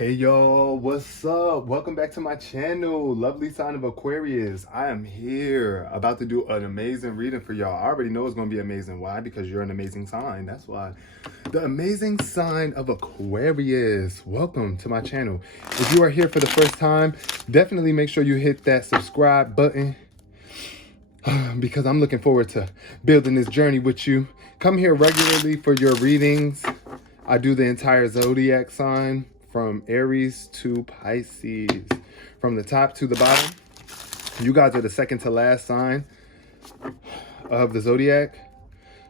Hey y'all, what's up? Welcome back to my channel, Lovely Sign of Aquarius. I am here about to do an amazing reading for y'all. I already know it's going to be amazing. Why? Because you're an amazing sign. That's why. The amazing sign of Aquarius. Welcome to my channel. If you are here for the first time, definitely make sure you hit that subscribe button because I'm looking forward to building this journey with you. Come here regularly for your readings. I do the entire zodiac sign from Aries to Pisces, from the top to the bottom. You guys are the second to last sign of the zodiac.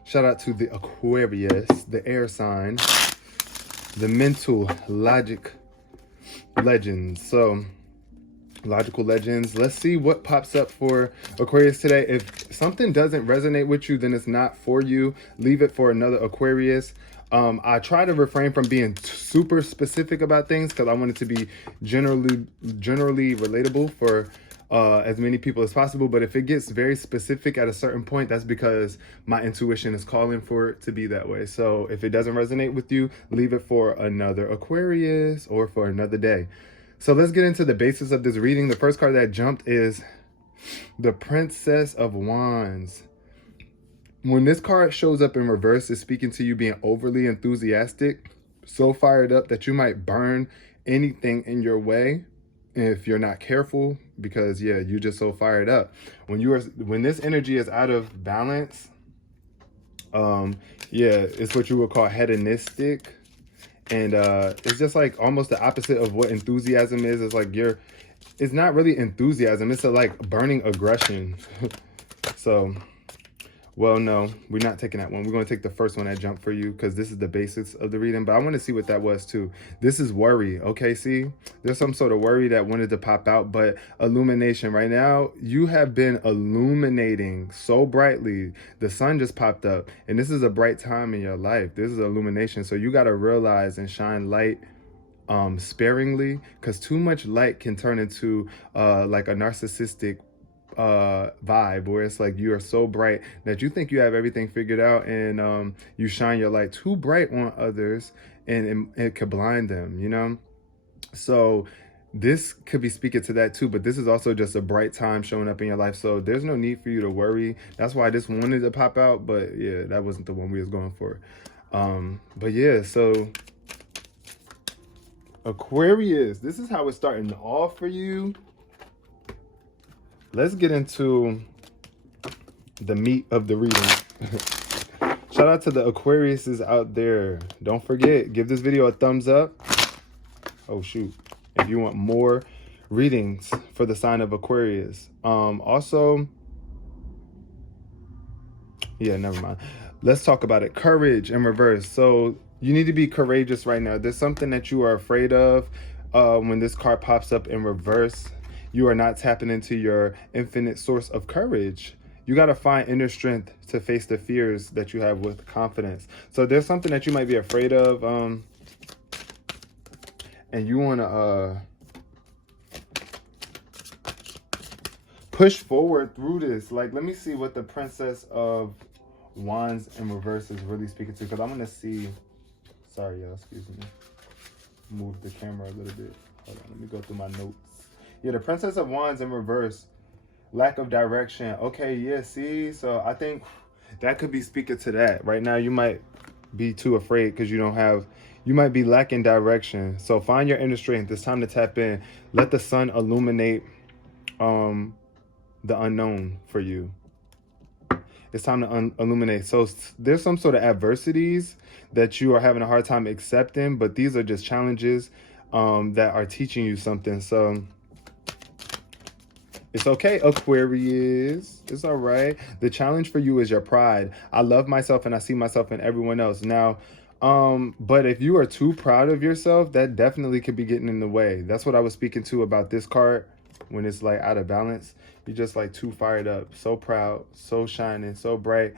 Shout out to the Aquarius, the air sign, the mental logic legends. So logical legends. Let's see what pops up for Aquarius today. If something doesn't resonate with you, then it's not for you. Leave it for another Aquarius. I try to refrain from being super specific about things because I want it to be generally relatable for as many people as possible. But if it gets very specific at a certain point, that's because my intuition is calling for it to be that way. So if it doesn't resonate with you, leave it for another Aquarius or for another day. So let's get into the basis of this reading. The first card that jumped is the Princess of Wands. When this card shows up in reverse, it's speaking to you being overly enthusiastic, so fired up that you might burn anything in your way if you're not careful, because yeah, you're just so fired up. When this energy is out of balance, yeah, it's what you would call hedonistic. And it's just like almost the opposite of what enthusiasm is. It's like it's not really enthusiasm. It's a like burning aggression. So, well, no, we're not taking that one. We're going to take the first one that jumped for you because this is the basics of the reading. But I want to see what that was too. This is worry. Okay, see? There's some sort of worry that wanted to pop out, but illumination. Right now, you have been illuminating so brightly. The sun just popped up, and this is a bright time in your life. This is illumination. So you got to realize and shine light sparingly, because too much light can turn into like a narcissistic vibe where it's like you are so bright that you think you have everything figured out, and you shine your light too bright on others, and it could blind them, you know? So this could be speaking to that too, but this is also just a bright time showing up in your life, so there's no need for you to worry. That's why this wanted to pop out, but yeah, that wasn't the one we was going for. But yeah, so Aquarius, this is how it's starting off for you. Let's get into the meat of the reading. Shout out to the Aquariuses out there. Don't forget, give this video a thumbs up. Oh shoot, if you want more readings for the sign of Aquarius. Also, yeah, never mind. Let's talk about it. Courage in reverse. So you need to be courageous right now. There's something that you are afraid of when this card pops up in reverse. You are not tapping into your infinite source of courage. You got to find inner strength to face the fears that you have with confidence. So there's something that you might be afraid of, and you want to push forward through this. Like, let me see what the Princess of Wands in reverse is really speaking to, because I'm going to see. Sorry, y'all, excuse me. Move the camera a little bit. Hold on, let me go through my notes. Yeah, the Princess of Wands in reverse. Lack of direction. Okay, yeah, see? So I think that could be speaking to that. Right now, you might be too afraid because you might be lacking direction. So find your inner strength. It's time to tap in. Let the sun illuminate the unknown for you. It's time to illuminate. So there's some sort of adversities that you are having a hard time accepting, but these are just challenges that are teaching you something. So it's okay, Aquarius. It's all right. The challenge for you is your pride. I love myself and I see myself in everyone else. Now, but if you are too proud of yourself, that definitely could be getting in the way. That's what I was speaking to about this card. When it's like out of balance, you're just like too fired up, so proud, so shining, so bright,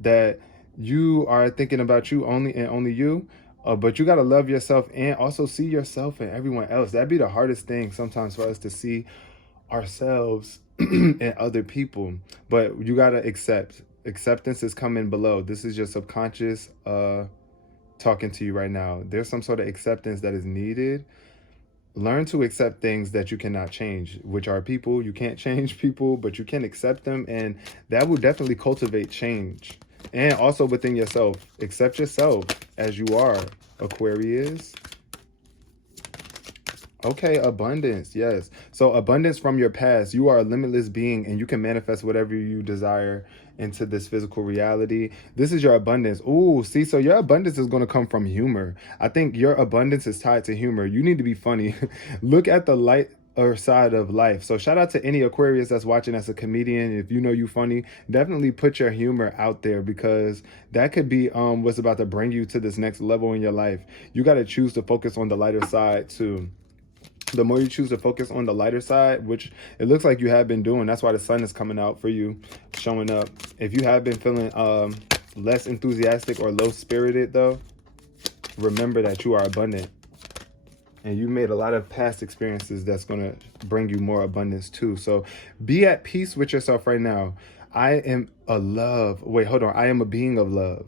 that you are thinking about you only and only you. But you got to love yourself and also see yourself in everyone else. That'd be the hardest thing sometimes for us to see ourselves and other people. But you got to accept. Acceptance is coming below. This is your subconscious talking to you right now. There's some sort of acceptance that is needed. Learn to accept things that you cannot change, which are people. You can't change people, but you can accept them, and that will definitely cultivate change. And also within yourself, accept yourself as you are, Aquarius. Okay, abundance, yes. So abundance from your past. You are a limitless being, and you can manifest whatever you desire into this physical reality. This is your abundance. Ooh, see, so your abundance is going to come from humor. I think your abundance is tied to humor. You need to be funny. Look at the light or side of life. So shout out to any Aquarius that's watching as a comedian. If you know you funny, definitely put your humor out there, because that could be what's about to bring you to this next level in your life. You got to choose to focus on the lighter side too. The more you choose to focus on the lighter side, which it looks like you have been doing, that's why the sun is coming out for you, showing up. If you have been feeling less enthusiastic or low spirited though, remember that you are abundant, and you made a lot of past experiences that's going to bring you more abundance too. So be at peace with yourself right now. I am a love. Wait, hold on. I am a being of love,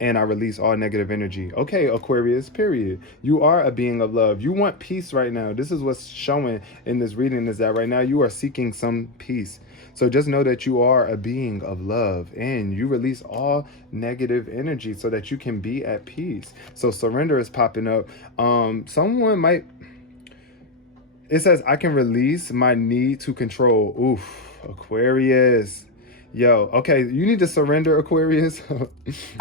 and I release all negative energy. Okay, Aquarius, period. You are a being of love. You want peace right now. This is what's showing in this reading, is that right now you are seeking some peace. So just know that you are a being of love, and you release all negative energy so that you can be at peace. So surrender is popping up. Someone might, it says, I can release my need to control. Oof, Aquarius. Yo, okay, you need to surrender, Aquarius.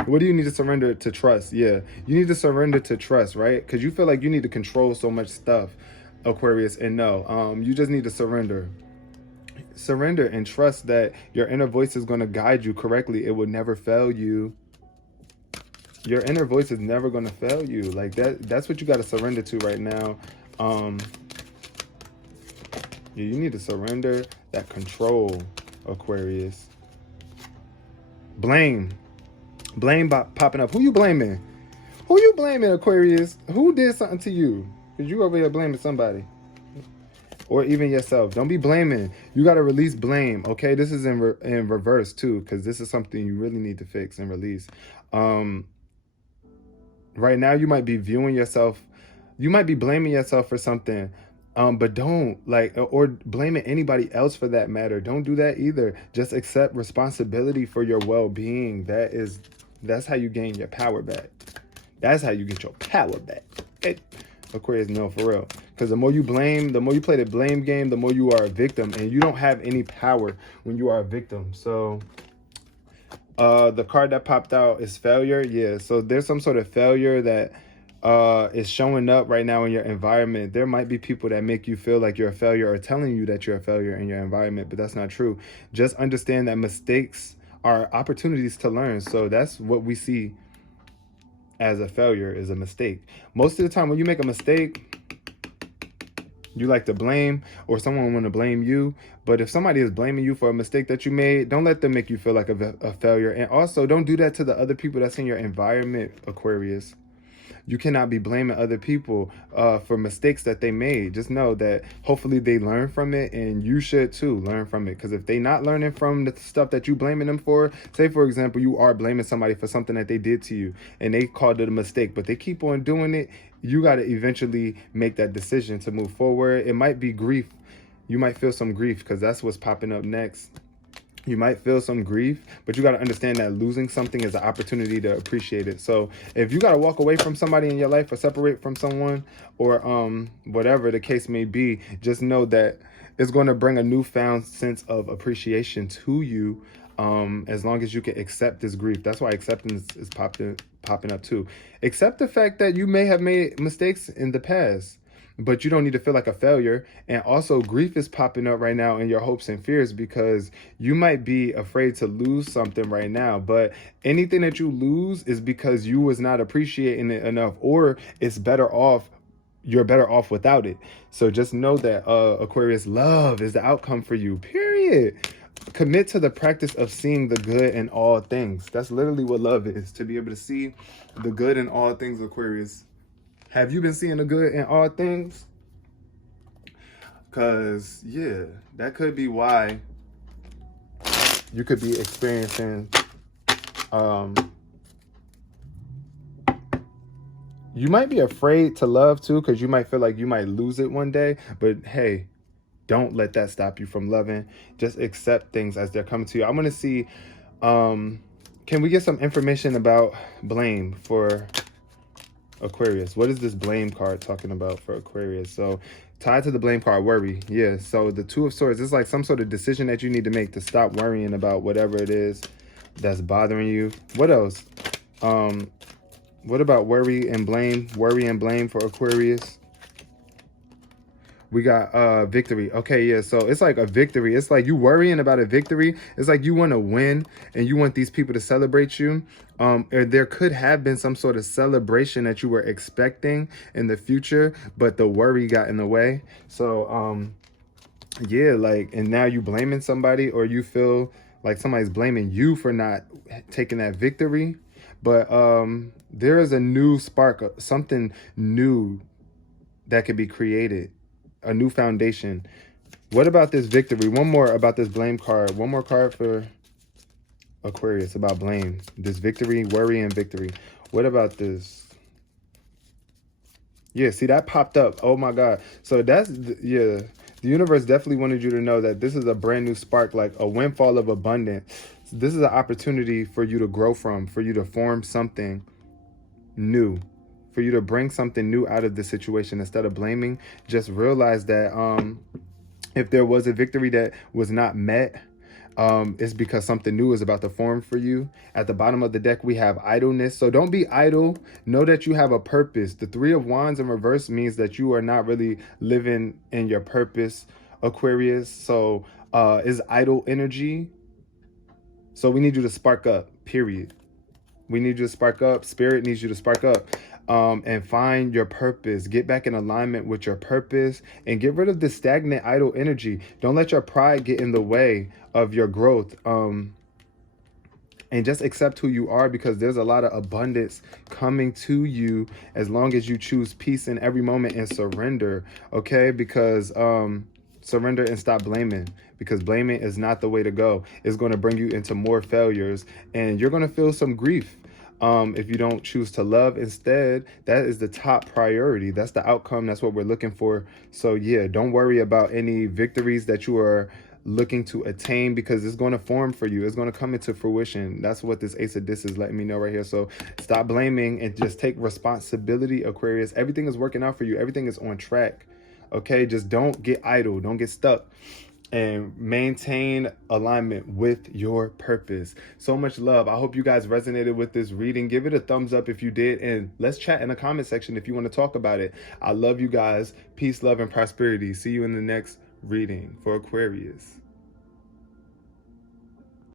What do you need to surrender to? Trust. Yeah, you need to surrender to trust, right? Because you feel like you need to control so much stuff, Aquarius. And no, you just need to surrender. Surrender and trust that your inner voice is going to guide you correctly. It will never fail you. Your inner voice is never going to fail you. Like that's what you got to surrender to right now. Yeah, you need to surrender that control, Aquarius. Blame popping up. Who you blaming? Who you blaming, Aquarius? Who did something to you? Because you over here blaming somebody, or even yourself. Don't be blaming. You got to release blame. Okay, this is in reverse too, because this is something you really need to fix and release. Right now you might be viewing yourself, you might be blaming yourself for something, but don't, like, or blaming anybody else for that matter. Don't do that either. Just accept responsibility for your well-being. That's how you gain your power back. That's how you get your power back. Okay? Aquarius, no, for real. Because the more you blame, the more you play the blame game, the more you are a victim, and you don't have any power when you are a victim. So the card that popped out is failure. Yeah, so there's some sort of failure that is showing up right now in your environment. There might be people that make you feel like you're a failure, or telling you that you're a failure in your environment, but that's not true. Just understand that mistakes are opportunities to learn. So that's what we see as a failure, is a mistake. Most of the time when you make a mistake, you like to blame, or someone want to blame you. But if somebody is blaming you for a mistake that you made, don't let them make you feel like a failure. And also, don't do that to the other people that's in your environment, Aquarius. You cannot be blaming other people for mistakes that they made. Just know that hopefully they learn from it, and you should too learn from it. Because if they not learning from the stuff that you blaming them for, say for example, you are blaming somebody for something that they did to you and they called it a mistake, but they keep on doing it, you got to eventually make that decision to move forward. It might be grief. You might feel some grief, because that's what's popping up next. You might feel some grief, but you got to understand that losing something is an opportunity to appreciate it. So if you got to walk away from somebody in your life, or separate from someone, or whatever the case may be, just know that it's going to bring a newfound sense of appreciation to you, as long as you can accept this grief. That's why acceptance is popping up too. Accept the fact that you may have made mistakes in the past, but you don't need to feel like a failure. And also, grief is popping up right now in your hopes and fears, because you might be afraid to lose something right now, but anything that you lose is because you was not appreciating it enough, or it's better off, you're better off without it. So just know that Aquarius, love is the outcome for you, period. Commit to the practice of seeing the good in all things. That's literally what love is, to be able to see the good in all things, Aquarius. Have you been seeing the good in all things? Because, yeah, that could be why you could be experiencing You might be afraid to love too, because you might feel like you might lose it one day. But hey, don't let that stop you from loving. Just accept things as they're coming to you. I'm going to see, can we get some information about blame for Aquarius? What is this blame card talking about for Aquarius? So tied to the blame card, worry. Yeah, so the Two of Swords, it's like some sort of decision that you need to make to stop worrying about whatever it is that's bothering you. What else? What about worry and blame? Worry and blame for Aquarius. We got victory. Okay, yeah, so it's like a victory. It's like you worrying about a victory. It's like you want to win and you want these people to celebrate you. Or there could have been some sort of celebration that you were expecting in the future, but the worry got in the way. So yeah, like, and now you blaming somebody, or you feel like somebody's blaming you for not taking that victory. But there is a new spark, something new that could be created, a new foundation. What about this victory? One more about this blame card. One more card for Aquarius about blame. This victory, worry, and victory. What about this? Yeah, see, that popped up. Oh my God. So that's, yeah, the universe definitely wanted you to know that this is a brand new spark, like a windfall of abundance. This is an opportunity for you to grow from, for you to form something new, for you to bring something new out of the situation. Instead of blaming, just realize that if there was a victory that was not met, it's because something new is about to form for you. At the bottom of the deck, we have idleness. So don't be idle. Know that you have a purpose. The Three of Wands in reverse means that you are not really living in your purpose, Aquarius. So is idle energy. So we need you to spark up, period. We need you to spark up. Spirit needs you to spark up and find your purpose. Get back in alignment with your purpose and get rid of the stagnant, idle energy. Don't let your pride get in the way of your growth. And just accept who you are, because there's a lot of abundance coming to you as long as you choose peace in every moment and surrender. Okay? Because surrender and stop blaming, because blaming is not the way to go. It's going to bring you into more failures, and you're going to feel some grief if you don't choose to love instead. That is the top priority. That's the outcome. That's what we're looking for. So yeah, don't worry about any victories that you are looking to attain, because it's going to form for you. It's going to come into fruition. That's what this Ace of Discs is letting me know right here. So stop blaming and just take responsibility, Aquarius. Everything is working out for you. Everything is on track. Okay, just don't get idle. Don't get stuck. And maintain alignment with your purpose. So much love. I hope you guys resonated with this reading. Give it a thumbs up if you did. And let's chat in the comment section if you want to talk about it. I love you guys. Peace, love, and prosperity. See you in the next reading for Aquarius.